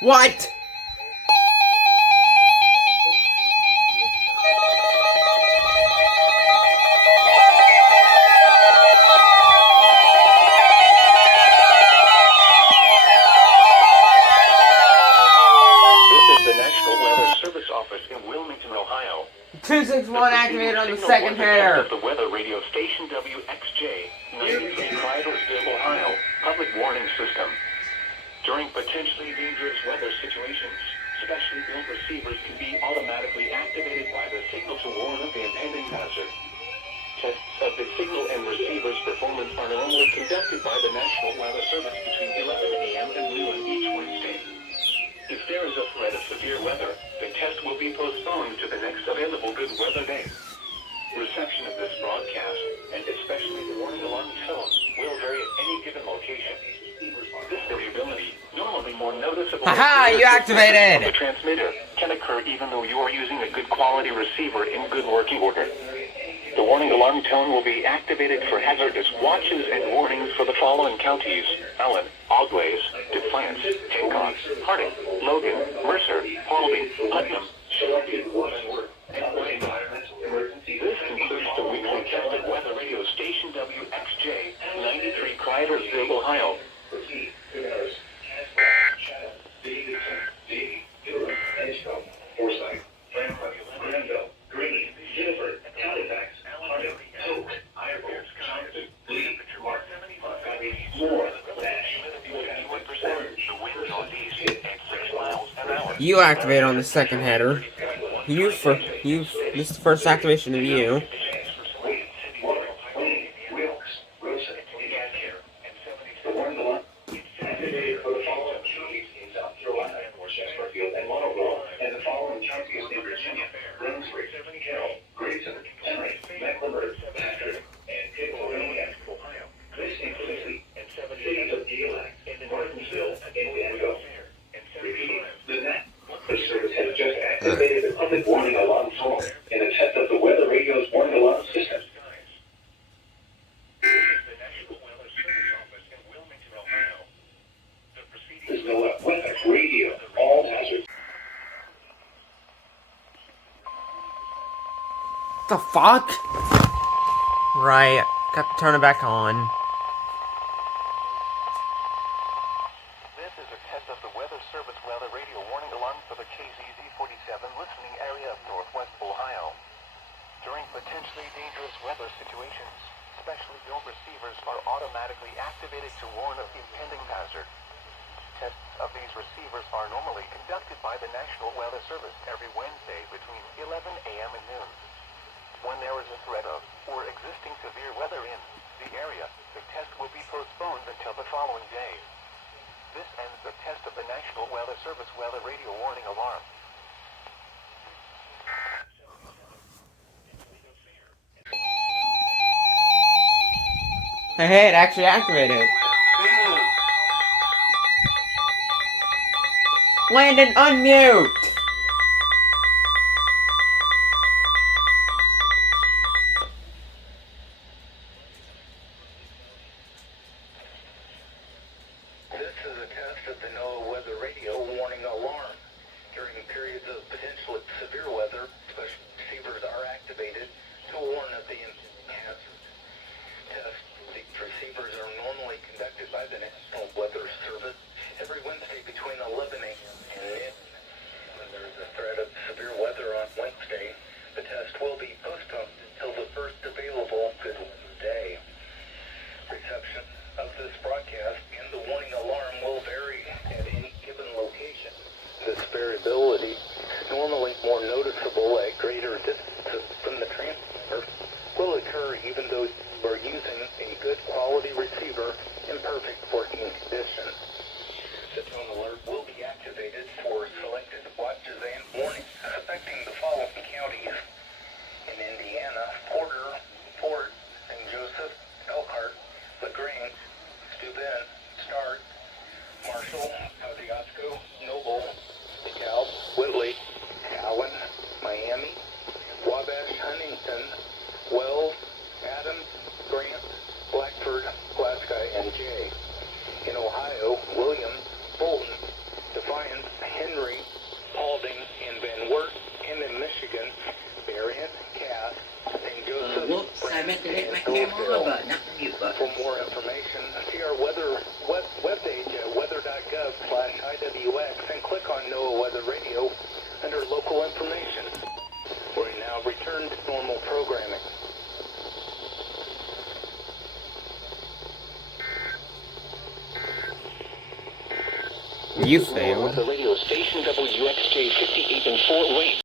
What? This is the National Weather Service Office in Wilmington, Ohio. 261 activated on the second header. The weather radio station WXJ 93 Clydesdale, Ohio. Public warning system. During potentially dangerous weather situations, specially built receivers can be automatically activated by the signal to warn of the impending hazard. Tests of the signal and receiver's performance are normally conducted by the National Weather Service between 11 a.m. and noon each Wednesday. If there is a threat of severe weather, the test will be postponed to the next available good weather day. Reception of this broadcast, and especially the warning alarm tone, will vary at any given location. This variability, normally more noticeable Haha, you activated! The transmitter, can occur even though you are using a good quality receiver in good working order. The warning alarm tone will be activated for hazardous watches and warnings for the following counties: Allen, Auglaize, Defiance, Hancock, Harding, Logan, Mercer, Paulby, Putnam. This concludes the weekly test of weather radio station WXJ 93 Clydesdale, Ohio. You activate on the second header. This is the first activation of you. Activated the public warning alarm tone in a test of the weather radio's warning alarm system. This is the National Weather Service Office in Wilmington, Ohio. The proceedings of weather radio, all hazards. The fuck? Right, got to turn it back on. This is a test of the Weather Service weather radio warning alarm for the KZZ 47 listening area of northwest Ohio. During potentially dangerous weather situations, specially built receivers are automatically activated to warn of impending hazard. Tests of these receivers are normally conducted by the National Weather Service every Wednesday between 11 a.m. and noon. When there is a threat of or existing severe weather in the area, the test will be postponed until the following day. This ends the test of the National Weather Service weather radio warning alarm. Hey, it actually activated. Landon, unmute! This is a test of the NOAA weather radio warning alarm. During periods of potentially severe weather, special receivers are activated to warn of the hazard. Tests. These receivers are normally conducted by the National Weather Service every Wednesday between 11 a.m. and noon. When there is a threat of severe weather on Wednesday, the test will be postponed until the first available good day. Reception of this broadcast and the warning alarm will vary at any given location. This variability, normally more noticeable at greater distances from the transmitter, will occur even though you are using a good quality receiver in perfect working condition. The tone alert will be activated for selected watches and warnings affecting the following counties: in Indiana, Porter, Fort, St. Joseph, Elkhart, LaGrange, Steuben, Stark, Marshall, Kosciuszko, Noble, DeKalb, Whitley, Allen, Miami, Wabash, Huntington, Wells, Adams, Grant, Blackford, Glasgow, and Jay. In Ohio, Williams, Bolton, Defiance, meant to hit my camera on button, not the mute button. For more information, see our weather webpage at weather.gov/IWX and click on NOAA Weather Radio under local information. We now return to normal programming. You failed. The radio station WXJ 58 in Fort Wayne.